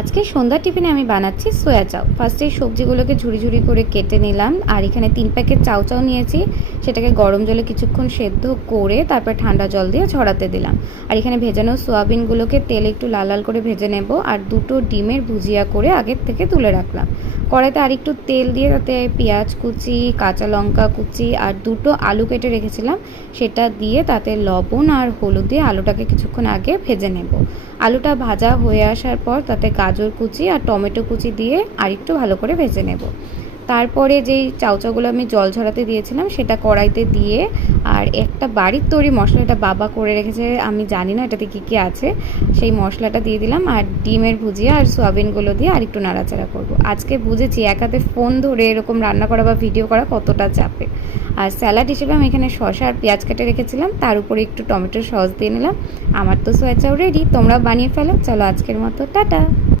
আজকে সন্ধ্যার টিফিনে আমি বানাচ্ছি সোয়া চাও। ফার্স্টে সবজিগুলোকে ঝুড়ি ঝুড়ি করে কেটে নিলাম, আর এখানে 3 প্যাকেট চাউ চাউ নিয়েছি। সেটাকে গরম জলে কিছুক্ষণ সেদ্ধ করে তারপর ঠান্ডা জল দিয়ে ঝরাতে দিলাম। আর এখানে ভেজানো সোয়াবিনগুলোকে তেলে একটু লাল লাল করে ভেজে নেব, আর 2টো ডিমের ভুজিয়া করে আগের থেকে তুলে রাখলাম। কড়াইতে আর একটু তেল দিয়ে তাতে পেঁয়াজ কুচি, কাঁচা লঙ্কা কুচি আর 2টো আলু কেটে রেখেছিলাম সেটা দিয়ে তাতে লবণ আর হলুদ দিয়ে আলুটাকে কিছুক্ষণ আগে ভেজে নেব। আলুটা ভাজা হয়ে আসার পর তাতে গাজর কুচি আর টমেটো কুচি দিয়ে আরেকটু ভালো করে ভেজে নেব। তারপরে যেই চাউচাউগুলো আমি জল ঝরাতে দিয়েছিলাম সেটা কড়াইতে দিয়ে, আর একটা বাড়ির তৈরি মশলা, এটা বাবা করে রেখেছে, আমি জানি না এটাতে কী কী আছে, সেই মশলাটা দিয়ে দিলাম। আর ডিমের ভুজিয়া আর সোয়াবিনগুলো দিয়ে আরেকটু নাড়াচাড়া করব। আজকে বুঝেছি এক হাতে ফোন ধরে এরকম রান্না করা বা ভিডিও করা কতটা চাপে। আর স্যালাড হিসেবে আমি এখানে শসা আর পেঁয়াজ কেটে রেখেছিলাম, তার উপরে একটু টমেটোর সস দিয়ে নিলাম। আমার তো সোয়া চাউ রেডি, তোমরা বানিয়ে ফেলো। চলো আজকের মতো টাটা।